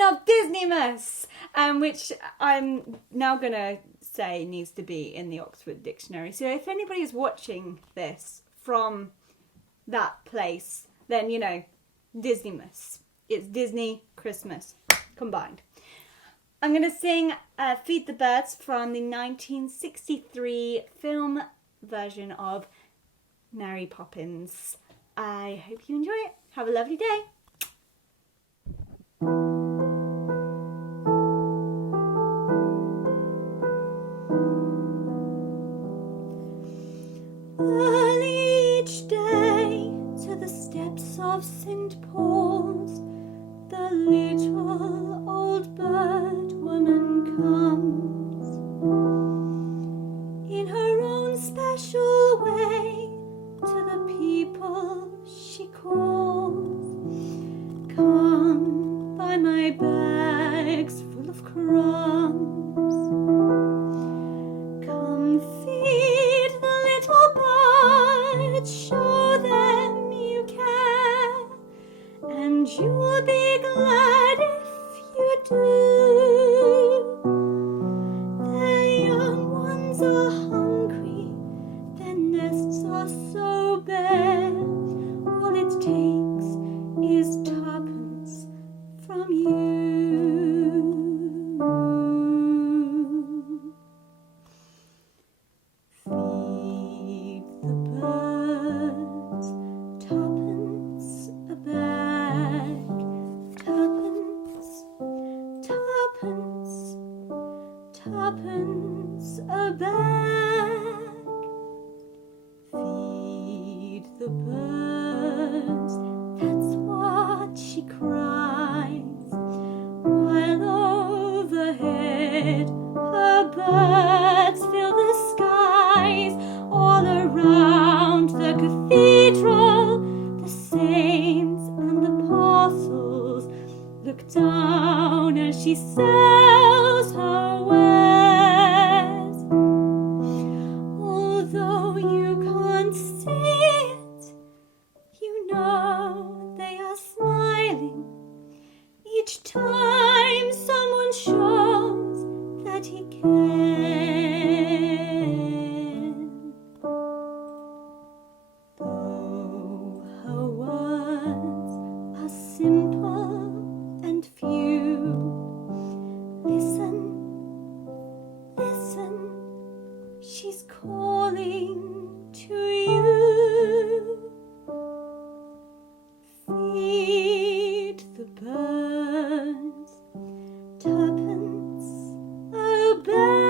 of Disneymas, which I'm now going to say needs to be in the Oxford Dictionary. So if anybody is watching this from that place, then, you know, Disneymas. It's Disney, Christmas combined. I'm going to sing Feed the Birds from the 1963 film version of Mary Poppins. I hope you enjoy it. Have a lovely day. Early each day to the steps of St. Paul's, the little old bird woman comes. In her own special way, to the people she calls. Come, buy my bags full of crumbs. Come, feed the little birds, show them you care, and you'll be glad if you do. Their young ones are hungry, their nests are so bare, all it takes is tuppence from you. Feed the birds, tuppence a bag, tuppence, tuppence, tuppence a bag. Feed the birds, that's what she cries, while overhead her birds fill the skies. All around the cathedral, the saints and the apostles look down as she sells her wares. Although you can't see it, you know they are smiling each time someone shows that he can. Though her words are simple and few, listen, listen, she's calling to you. Feed the birds, tuppence a bag.